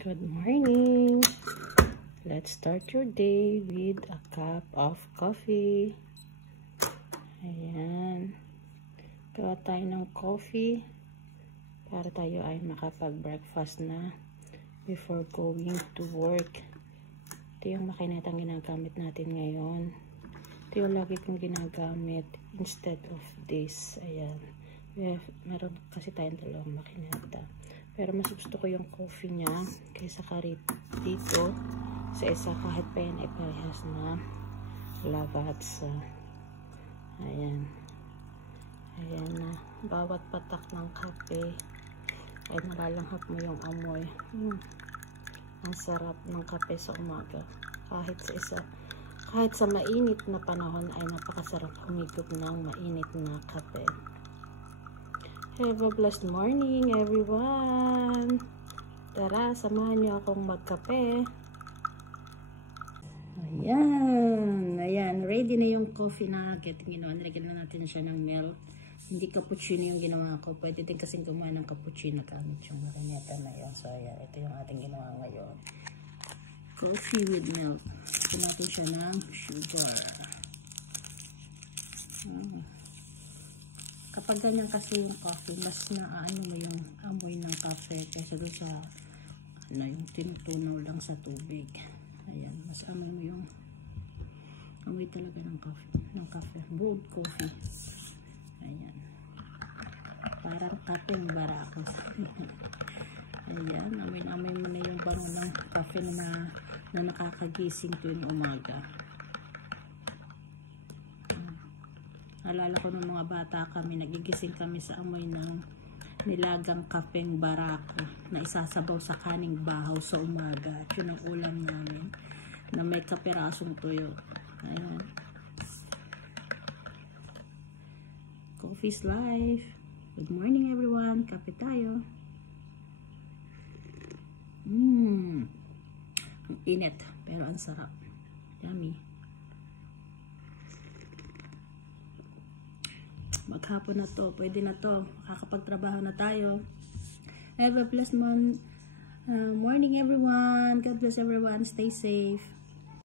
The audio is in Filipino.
Good morning. Let's start your day with a cup of coffee. Ayan. Gawa tayo ng coffee para tayo ay makapag-breakfast na before going to work. Ito yung makinetang ginagamit natin ngayon. Ito yung lagi kong ginagamit instead of this. Ayan. Meron kasi tayong dalawang makineta. Pero mas gusto ko yung coffee niya kaysa dito sa isa, kahit pa yan ay parehas na Lavazza. Ayan. Ayan na. Bawat patak ng kape ay nalalanghap mo yung amoy. Ang sarap ng kape sa umaga. Kahit sa mainit na panahon ay napakasarap humigop ng mainit na kape. Have a blessed morning, everyone! Tara, samahan niyo akong magkape. Ayan. Ayan. Ready na yung coffee na ginawa. Nilagyan na natin siya ng milk. Hindi cappuccino yung ginawa ko. Pwede din kasing gumawa ng cappuccino gamit yung marineta na yun. So, ayan. Ito yung ating ginawa ngayon. Coffee with milk. Ito natin siya ng sugar. Kapag ganyan kasi yung coffee, mas naaano mo yung amoy ng cafe kaysa doon sa yung tinutunaw lang sa tubig. Ayan, mas amoy mo yung amoy talaga ng cafe, brewed coffee. Ayan. Parang kapeng barako. Ayan, amoy mo na yung bango ng cafe na nakakagising tuwing umaga. Alala ko nung mga bata kami, nagigising kami sa amoy ng nilagang kapeng barako na isasabaw sa kaning bahaw sa umaga. At yun ang ulam namin na may kaperasong tuyo. Ayan. Coffee's life. Good morning everyone. Kape tayo. Ang init pero ang sarap. Yummy. Maghapon na to, pwede na to, makakapagtrabaho na tayo. Have a blessed morning everyone. God bless everyone. Stay safe.